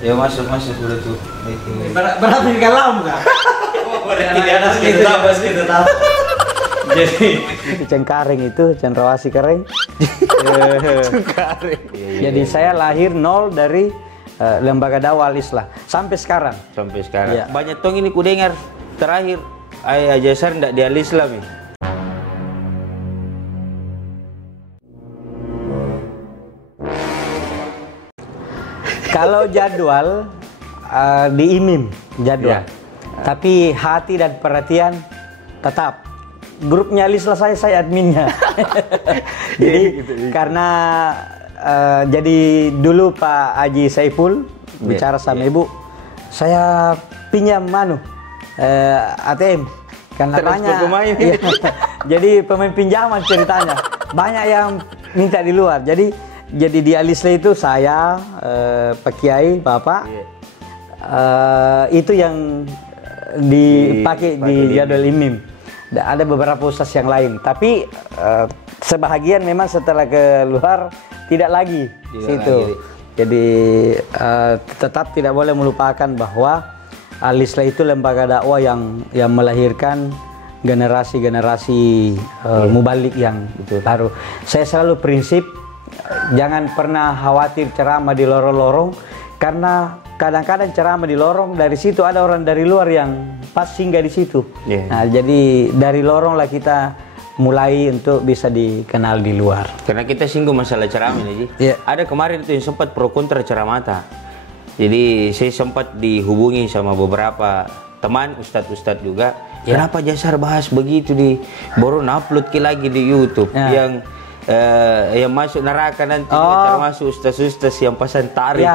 Ya masuk udah tuh. Berapa kalau enggak? Tidak ada sekitar tahu. Jadi Cengkareng itu cendrawasih kering. Cengkareng. Jadi saya lahir nol dari lembaga dakwah Al-Islah sampai sekarang. Sampai sekarang. Iya. Banyak tong ini ku dengar terakhir Ayah Jasar ndak di Al-Islam ya. Kalau jadwal di IMIM jadwal. Ya. Tapi hati dan perhatian tetap. Grupnya Al-Islah saya adminnya. Jadi karena jadi dulu Pak Haji Saiful bicara sama Ibu, saya pinjam ATM karena banyak. Iya. Jadi pemain pinjaman ceritanya. Banyak yang minta di luar. Jadi di Al-Islah itu saya, Pak Kiai, Bapak, itu yang dipakai di jadwal IMIM. Ada beberapa ustaz yang lain, tapi sebahagian memang setelah keluar tidak lagi di situ. Jadi tetap tidak boleh melupakan bahwa Al-Islah itu lembaga dakwah yang melahirkan generasi-generasi mubalik yang baru. Saya selalu prinsip jangan pernah khawatir ceramah di lorong-lorong, karena kadang-kadang ceramah di lorong dari situ ada orang dari luar yang pas singgah di situ. Nah, jadi dari lorong lah kita mulai untuk bisa dikenal di luar. Karena kita singgung masalah ceramah ini, ada kemarin itu yang sempat pro kontra ceramah. Jadi saya sempat dihubungi sama beberapa teman ustadz-ustadz juga. Kenapa Jasar bahas begitu baru upload lagi di YouTube yang masuk neraka nanti termasuk ustadz-ustadz yang pasang tarif.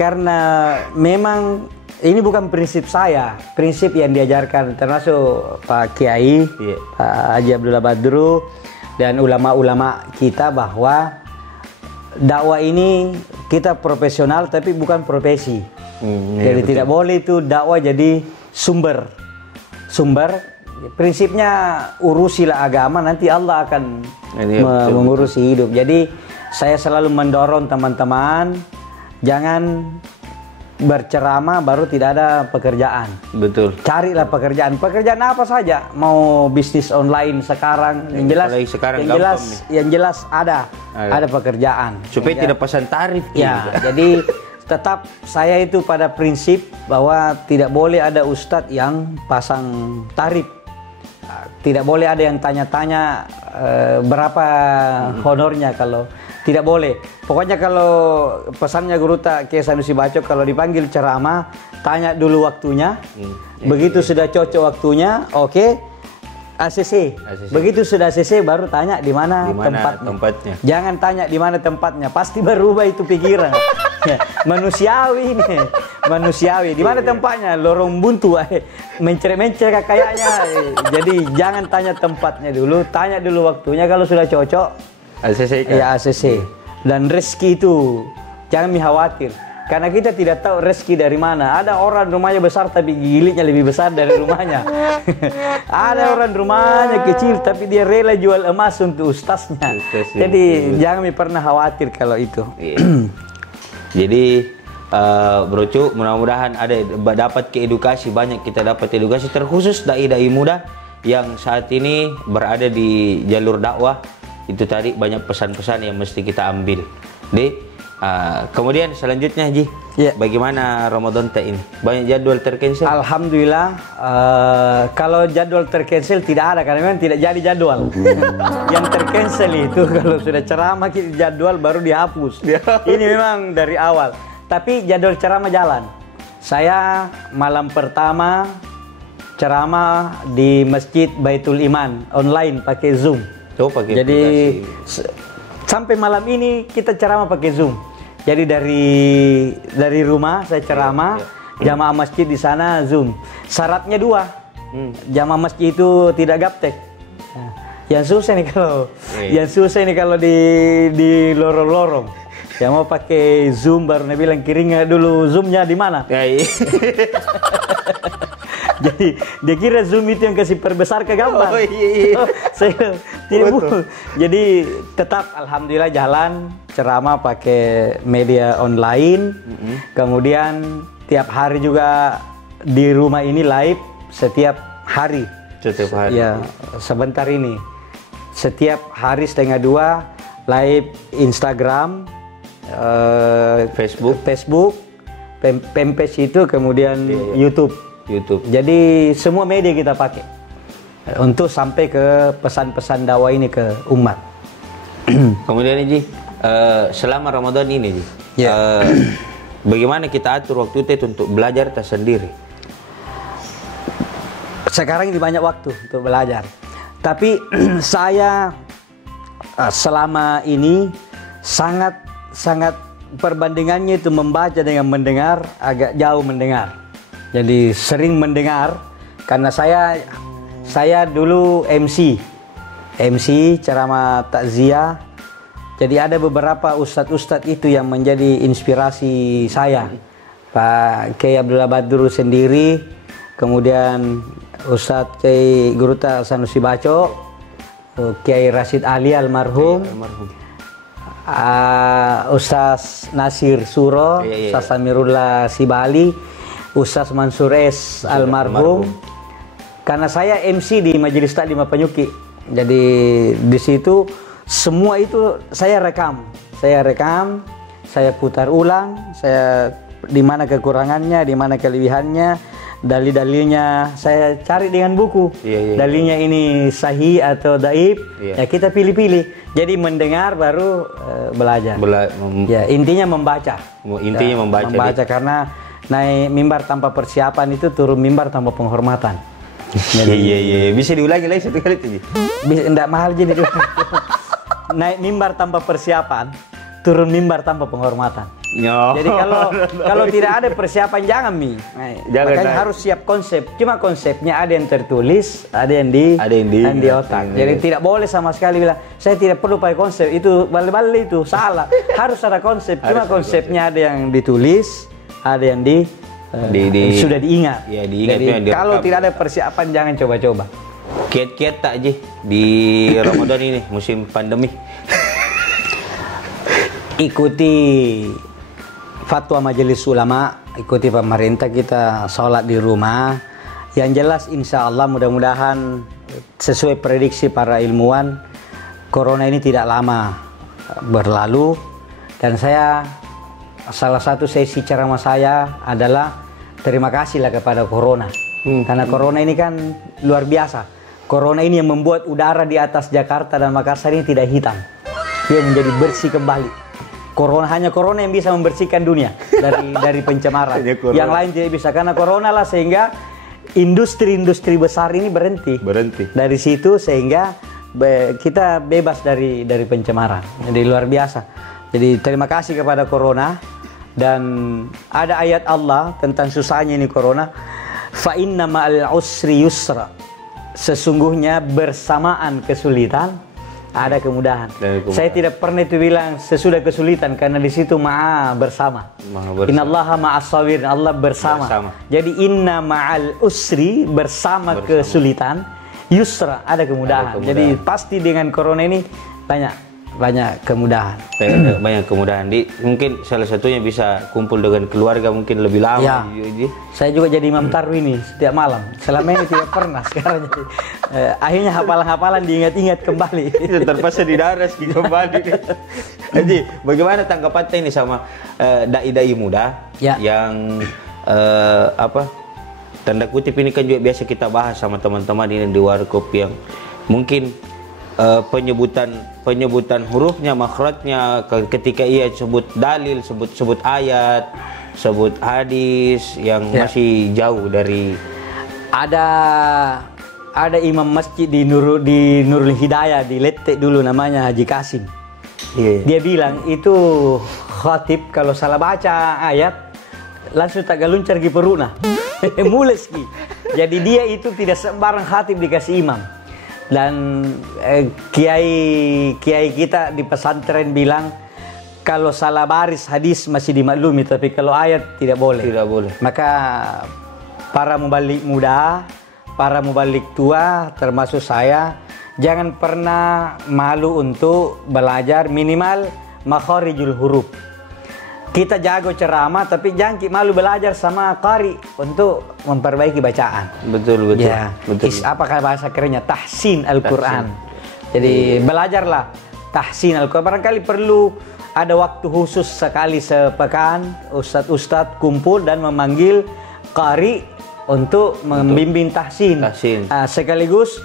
Karena memang ini bukan prinsip saya, prinsip yang diajarkan termasuk Pak Kiai, Pak Haji Abdullah Badru dan ulama-ulama kita, bahwa dakwah ini kita profesional tapi bukan profesi. Jadi tidak boleh itu dakwah jadi sumber. Prinsipnya urusilah agama, nanti Allah akan mengurusi hidup. Jadi saya selalu mendorong teman-teman jangan berceramah baru tidak ada pekerjaan. Betul. Carilah pekerjaan apa saja. Mau bisnis online sekarang, yang jelas ada pekerjaan. Supaya tidak pasang tarif. Ya, jadi tetap saya itu pada prinsip bahwa tidak boleh ada ustadz yang pasang tarif. Tidak boleh ada yang tanya-tanya berapa honornya, kalau tidak boleh. Pokoknya kalau pesannya Guru Tak Kiai Sanusi Bacok, kalau dipanggil ceramah tanya dulu waktunya. Begitu sudah cocok waktunya, oke, ACC. Begitu sudah ACC baru tanya di mana tempatnya. Jangan tanya di mana tempatnya, pasti berubah itu pikiran. Manusiawi ini, manusiawi. Di mana tempatnya? Lorong buntu, mencer-mencer kayaknya. Jadi jangan tanya tempatnya dulu, tanya dulu waktunya. Kalau sudah cocok, ACC kan? Ya ACC. Dan rezeki itu jangan khawatir, karena kita tidak tahu rezeki dari mana. Ada orang rumahnya besar tapi gigilnya lebih besar dari rumahnya. Ada orang rumahnya kecil tapi dia rela jual emas untuk ustaznya. Jadi jangan pernah khawatir kalau itu. Jadi Bro Cu, mudah-mudahan dapat keedukasi, banyak kita dapat edukasi, terkhusus dai-dai muda yang saat ini berada di jalur dakwah. Itu tadi banyak pesan-pesan yang mesti kita ambil. Kemudian selanjutnya Ji, bagaimana Ramadan ini? Banyak jadwal tercancel? Alhamdulillah, kalau jadwal tercancel tidak ada, karena memang tidak jadi jadwal. Yang tercancel itu kalau sudah ceramah jadwal baru dihapus. Ini memang dari awal. Tapi jadwal ceramah jalan. Saya malam pertama ceramah di Masjid Baitul Iman online pakai Zoom. Jadi sampai malam ini kita ceramah pakai Zoom. Jadi dari rumah saya ceramah, jamaah masjid di sana Zoom. Syaratnya 2, jamaah masjid itu tidak gaptek. Nah, yang susah nih kalau di lorong-lorong. Yang mau pakai Zoom baru Nabi bilang kirimnya dulu Zoomnya di mana. Jadi dia kira Zoom itu yang kasih perbesar ke gambar. Saya Jadi tetap alhamdulillah jalan ceramah pakai media online. Kemudian tiap hari juga di rumah ini live setiap hari. Setiap hari. Ya, sebentar ini. Setiap hari 1:30 live Instagram, Facebook, fanpage itu, kemudian YouTube. Jadi semua media kita pakai untuk sampai ke pesan-pesan dakwah ini ke umat. Kemudian Ji, selama Ramadan ini Ji, bagaimana kita atur waktu itu untuk belajar tersendiri? Sekarang ini banyak waktu untuk belajar, tapi saya selama ini sangat perbandingannya itu membaca dengan mendengar agak jauh mendengar. Jadi sering mendengar karena saya dulu MC ceramah takziah. Jadi ada beberapa ustadz itu yang menjadi inspirasi saya. Pak Kiai Abdullah Badru sendiri, kemudian Ustadz Kiai Guruta Sanusi Baco, Kiai Rashid Ali almarhum, Ustaz Nasir Suro, Ustaz Samirullah Sibali, Ustaz Mansur S almarhum. Karena saya MC di Majelis Taklim Panyuki, jadi di situ semua itu saya rekam, saya putar ulang, saya di mana kekurangannya, di mana kelebihannya, dalil-dalilnya saya cari dengan buku. Dalilnya ini sahih atau dhaif, ya kita pilih-pilih. Jadi mendengar baru belajar. Ya intinya membaca. Membaca karena naik mimbar tanpa persiapan itu turun mimbar tanpa penghormatan. Iya. Bisa diulangi lagi satu kali tuh. Bisa, enggak mahal jadi. Naik mimbar tanpa persiapan, turun mimbar tanpa penghormatan. Jadi kalau tidak ada persiapan jangan makanya harus siap konsep. Cuma konsepnya ada yang tertulis, ada yang di otak. Jadi tidak boleh sama sekali bilang saya tidak perlu pakai konsep, itu balik-balik itu salah. Harus ada konsep. Cuma konsepnya ada yang ditulis, ada yang sudah diingat. Jadi kalau tidak ada persiapan jangan coba-coba. Kiat-kiat tak Ji di Ramadan ini musim pandemi? Ikuti fatwa majelis ulama, ikuti pemerintah, kita sholat di rumah. Yang jelas insya Allah mudah-mudahan sesuai prediksi para ilmuwan, corona ini tidak lama berlalu. Dan saya, salah satu sesi ceramah saya adalah terima kasihlah kepada corona. Karena corona ini kan luar biasa. Corona ini yang membuat udara di atas Jakarta dan Makassar ini tidak hitam. Dia menjadi bersih kembali. Hanya corona yang bisa membersihkan dunia dari pencemaran. Yang lain tidak bisa karena corona lah, sehingga industri-industri besar ini berhenti. Dari situ sehingga kita bebas dari pencemaran. Jadi luar biasa. Jadi terima kasih kepada corona. Dan ada ayat Allah tentang susahnya ini corona. Fa inna ma'al usri yusra. Sesungguhnya bersamaan kesulitan ada kemudahan. Saya tidak pernah itu bilang sesudah kesulitan karena di situ bersama. Innallaha ma'as sabirin, Allah bersama. Jadi inna ma'al usri, bersama kesulitan, yusra, ada kemudahan. Jadi pasti dengan corona ini banyak kemudahan. Banyak kemudahan. Mungkin salah satunya bisa kumpul dengan keluarga mungkin lebih lama. Ya. Saya juga jadi imam tarwih ini setiap malam. Selama ini tidak pernah, sekarang jadi akhirnya hafalan-hafalan diingat-ingat kembali. Terpaksa didaras kembali. Jadi bagaimana tanggapan ini sama dai-dai muda yang tanda kutip ini kan juga biasa kita bahas sama teman-teman ini di warkop yang mungkin penyebutan hurufnya, makhrajnya, ketika ia sebut dalil, sebut ayat, sebut hadis yang masih jauh dari. Ada imam masjid di Nurul Hidayah di Lete dulu, namanya Haji Kasim. Dia bilang itu khatib kalau salah baca ayat langsung tak galuncar ki peruna. Mules ki. Jadi dia itu tidak sembarang khatib dikasih imam. Dan kiai kita di pesantren bilang kalau salah baris hadis masih dimaklumi, tapi kalau ayat tidak boleh. Maka para mubalik muda, para mubalik tua termasuk saya, jangan pernah malu untuk belajar minimal makharijul huruf. Kita jago ceramah tapi jangan malu belajar sama qari untuk memperbaiki bacaan. Betul. Ya, betul. apakah bahasa kerennya tahsin Al-Qur'an. Jadi belajarlah tahsin Al-Qur'an. Barangkali perlu ada waktu khusus sekali sepekan ustadz kumpul dan memanggil qari untuk membimbing tahsin. Sekaligus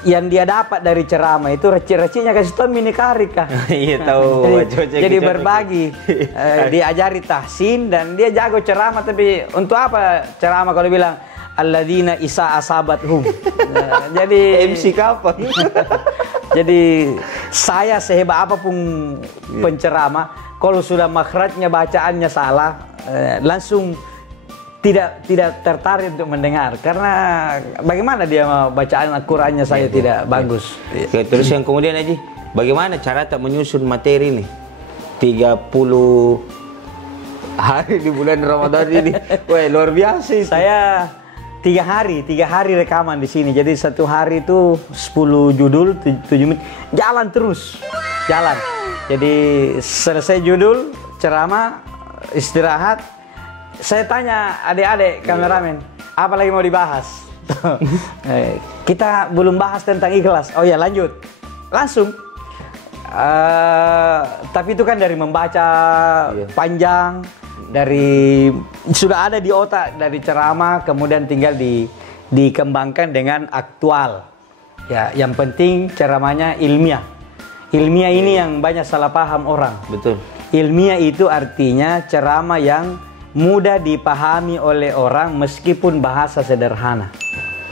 yang dia dapat dari ceramah itu reci-recinya kasih tahu mini karik kah. Iya tahu. Jadi berbagi, diajari tahsin dan dia jago ceramah. Tapi untuk apa ceramah kalau bilang alladzina isa asabathum. Jadi MC kapan? Jadi saya sehebat apapun penceramah, kalau sudah makhrajnya bacaannya salah, langsung tidak tertarik untuk mendengar, karena bagaimana dia mau bacaan Al-Qur'annya saya tidak bagus. Oke, terus yang kemudian Haji, bagaimana cara tak menyusun materi nih 30 hari di bulan Ramadan ini? Wah, luar biasa. Saya 3 hari rekaman di sini. Jadi satu hari itu 10 judul 7 menit, jalan terus. Jalan. Jadi selesai judul ceramah, istirahat. Saya tanya adik-adik kameramen, apa lagi mau dibahas? Kita belum bahas tentang ikhlas. Oh ya, lanjut. Langsung. Tapi itu kan dari membaca panjang, dari sudah ada di otak dari ceramah, kemudian tinggal dikembangkan dengan aktual. Ya, yang penting ceramahnya ilmiah. Ilmiah ini yang banyak salah paham orang. Betul. Ilmiah itu artinya ceramah yang mudah dipahami oleh orang meskipun bahasa sederhana.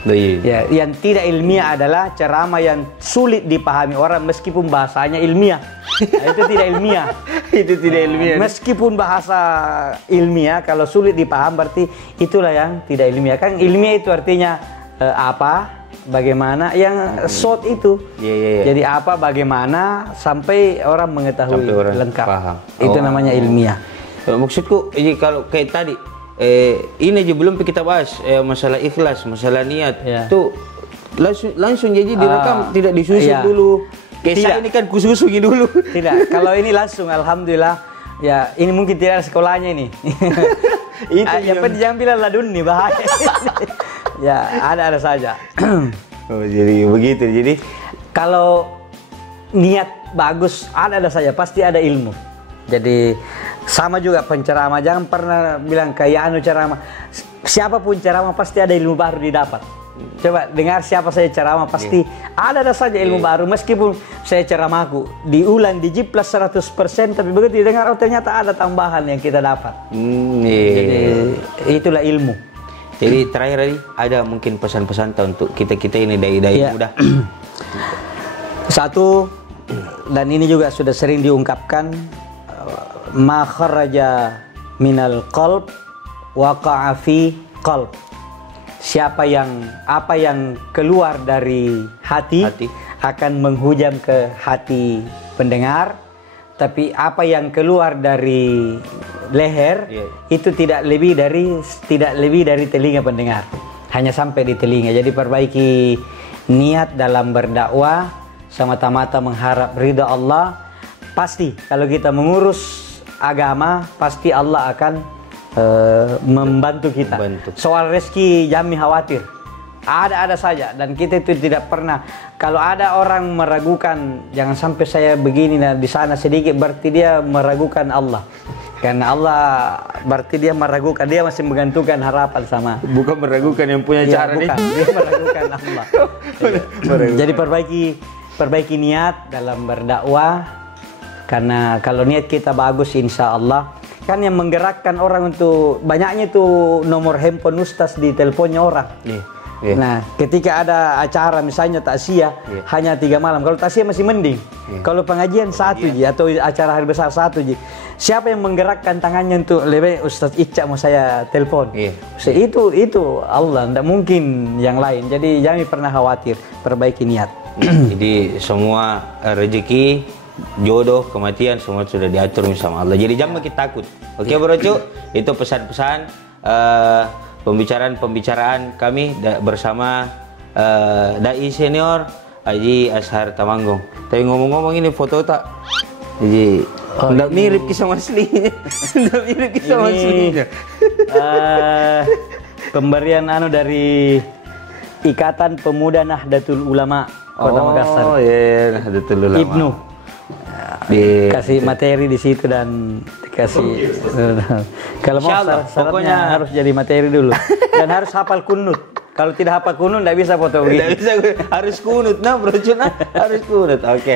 Ya, yang tidak ilmiah adalah ceramah yang sulit dipahami orang meskipun bahasanya ilmiah. Itu tidak ilmiah. Itu tidak ilmiah. Meskipun bahasa ilmiah, kalau sulit dipaham berarti itulah yang tidak ilmiah. Kan ilmiah itu artinya apa, bagaimana, yang short itu. Jadi apa, bagaimana, sampai orang mengetahui sampai orang lengkap. Paham. Itu namanya ilmiah. Maksudku, kalau kayak tadi, ini aja belum kita bahas masalah ikhlas, masalah niat. Tuh langsung jadi direkam, tidak disusun dulu. Kayak saya ini kan kususugi dulu. Tidak, kalau ini langsung, alhamdulillah. Ya, ini mungkin tidak ada sekolahnya ini. Itu yang penting jangan bilang ladun nih, bahaya. Ya, ada saja. Oh, jadi begitu. Jadi kalau niat bagus, ada saja, pasti ada ilmu. Jadi sama juga penceramah, jangan pernah bilang kayak anu ceramah. Siapapun ceramah pasti ada ilmu baru didapat. Coba dengar siapa saya ceramah, pasti ada saja ilmu baru. Meskipun saya ceramahku diulang, dijiplas 100%, tapi begitu didengar, oh ternyata ada tambahan yang kita dapat. Jadi itulah ilmu. Jadi terakhir tadi ada mungkin pesan-pesan untuk kita ini dai-dai muda. Satu, dan ini juga sudah sering diungkapkan, ma kharaja minal qalb waqa'a fi qalb. Apa yang keluar dari hati akan menghujam ke hati pendengar, tapi apa yang keluar dari leher itu tidak lebih dari telinga pendengar, hanya sampai di telinga. Jadi perbaiki niat dalam berdakwah, semata-mata mengharap ridha Allah. Pasti kalau kita mengurus agama, pasti Allah akan membantu kita. Soal rezeki jangan khawatir, ada saja, dan kita itu tidak pernah. Kalau ada orang meragukan, jangan sampai saya begini dan di sana sedikit, berarti dia meragukan Allah. Karena Allah berarti dia meragukan, dia masih menggantungkan harapan sama. Bukan meragukan yang punya cara bukan, dia meragukan Allah. Jadi perbaiki niat dalam berdakwah, karena kalau niat kita bagus, insya Allah kan yang menggerakkan orang untuk banyaknya itu nomor handphone ustaz di teleponnya orang. Nah, ketika ada acara misalnya takziah hanya 3 malam. Kalau takziah masih mending. Kalau pengajian 1 ji atau acara hari besar 1 ji. Siapa yang menggerakkan tangannya untuk lebih Ustaz Icak mau saya telepon? Itu Allah, tidak mungkin yang lain. Jadi jangan pernah khawatir, perbaiki niat. Jadi semua rezeki, jodoh, kematian semua sudah diatur sama Allah. Jadi jangan kita takut. Oke, Bro Cuk, itu pesan-pesan pembicaraan kami bersama dai senior Haji Ashar Tamanggong. Tapi ngomong-ngomong ini foto tak, jadi nggak mirip kisah aslinya, nggak mirip kisah aslinya. Pemberian dari Ikatan Pemuda Nahdlatul Ulama Kota Makassar. Oh iya, Nahdlatul Ulama. Ibnu. Kasih materi di situ dan dikasih. Kalau mau syaratnya harus jadi materi dulu dan harus hafal kunut. Kalau tidak hafal kunut tidak bisa foto begini. Tidak bisa, harus kunut, nah bro, harus kunut. Oke.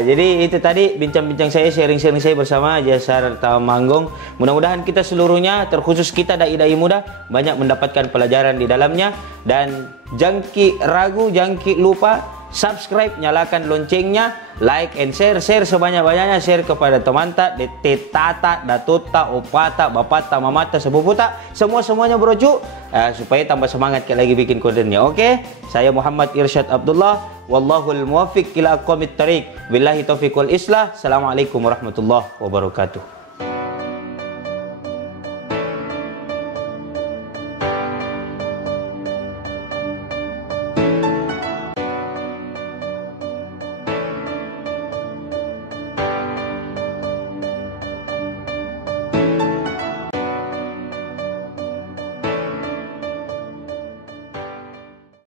Jadi itu tadi bincang-bincang saya, sharing-sharing saya bersama Haji Ashar Tamanggong. Mudah-mudahan kita seluruhnya, terkhusus kita dai-dai muda, banyak mendapatkan pelajaran di dalamnya. Dan jangki ragu, jangki lupa, subscribe, nyalakan loncengnya, like and share sebanyak-banyaknya, share kepada teman tak, tata, datuta, opata, bapata, mamata, sepuputa, semuanya broju, supaya tambah semangat kita lagi bikin kontennya. Oke, saya Muhammad Irsyad Abdullah, wallahul muwaffiq ila aqwamit thariq, billahi taufiq wal islah. Assalamualaikum warahmatullahi wabarakatuh.